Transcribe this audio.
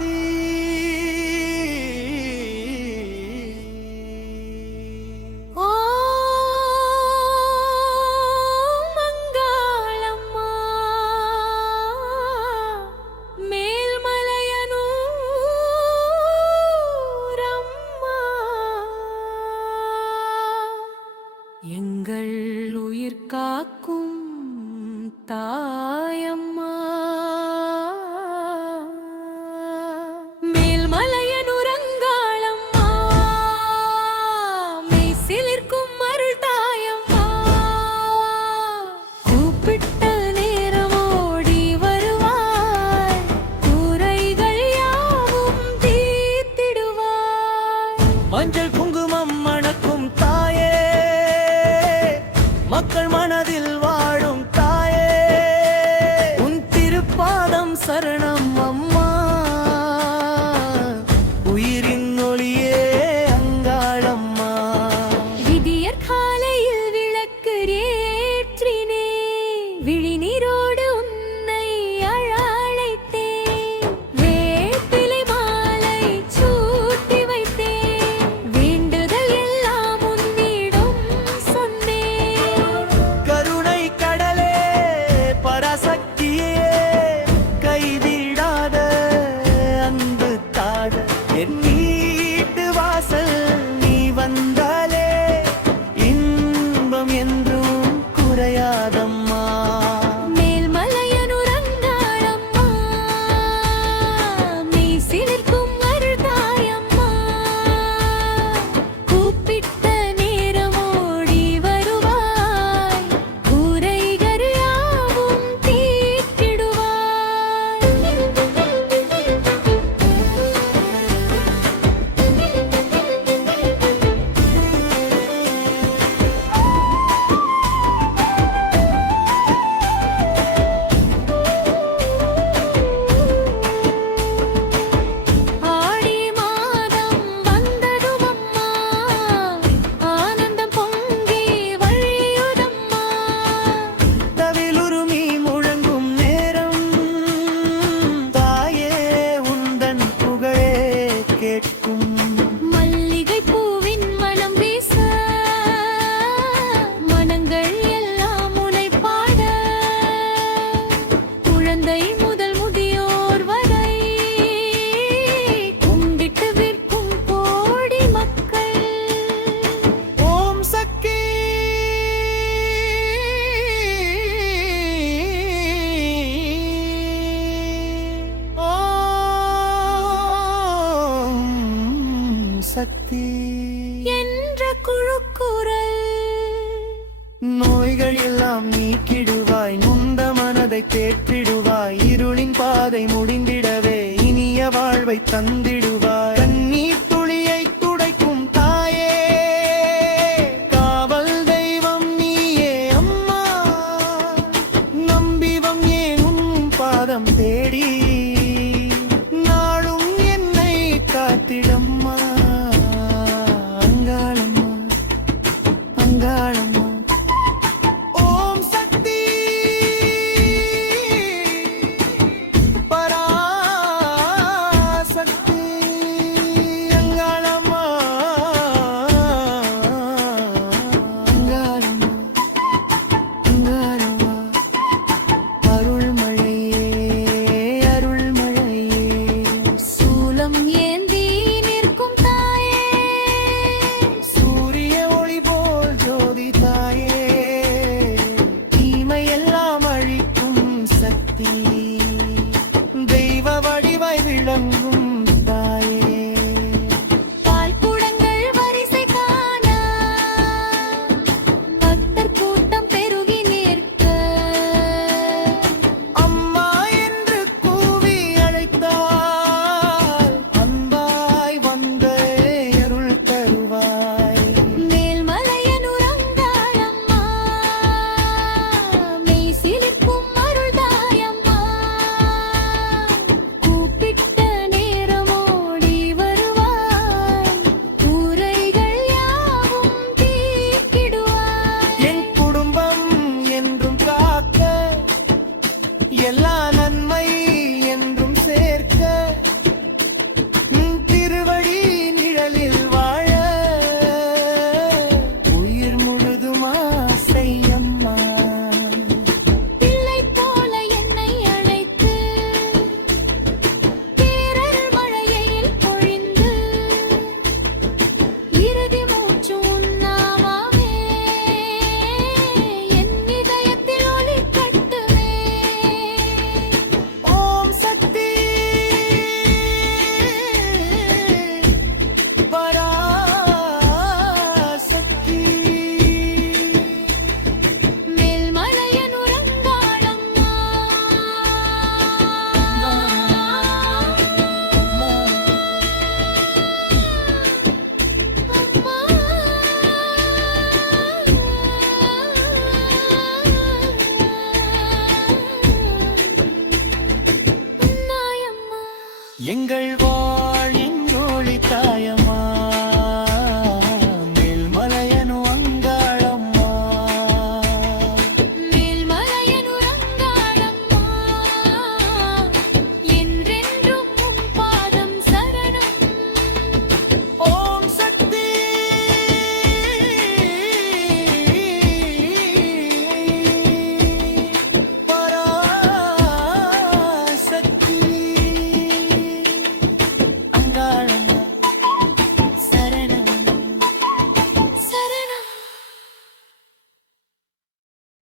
சக்தி எங்கள் உயிர் காக்கும் தாயம்மா மேல்மலையன் உறங்காளம்மா மெய் சிலிர்க்கும் அருள் தாயம்மா கூப்பிட்ட நேரம் ஓடி வருவாய் குறைகள் யாவும் தீர்த்திடுவாய் மஞ்சள் குங்குமம் மணக்கும் தாயே மக்கள் மனதில் வாழும் தாயே உன் திருப்பாதம் சரணம் அம்மா உயிரின் ஒளியே அங்காளம்மா விதியற் காலையில் விளக்கு ஏற்றினே விழிநீரோடு உன்னை அழைத்தேன் வேப்பிலை மாலை சூட்டி வைத்தேன் வேண்டுதல் எல்லாம் உன்னிடம் சொன்னேன் கருணை கடலே பராசக்தியே கைவிடாத அன்பு தாட என் வீட்டு வாசல் நீ வந்தாலே இன்பம் என்றும் குறையாதம்மா மேல்மலையன் உறங்காளம்மா மெய் சிலிர்க்கும் அருள் தாயம்மா கூப்பிட்ட நேரம் ஓடி வருவாய் குறைகள் யாவும் தீர்த்திடுவாய் ஆடி மாதம் வந்ததும் அம்மா ஆனந்தம் பொங்கி வழியுதம்மா தவிலுருமி முழங்கும் நேரம் தாயே உந்தன் புகழே கேட்கும் மல்லிகை பூவின் மனம் வீச மனங்கள் எல்லாம் உனை பாட குழந்தை முதல் முதியோர் வரை கும்பிட்டு விற்கும் கோடி மக்கள் ஓம் சக்தி ஓம் சக்தி என்ற குழுக்குரல் நோய்கள் எல்லாம் நீக்கிடுவாய் நொந்த மனதை தேற்றிடுவாய் இருளின் பாதை முடிந்திடவே இனிய வாழ்வை தந்திடுவாய்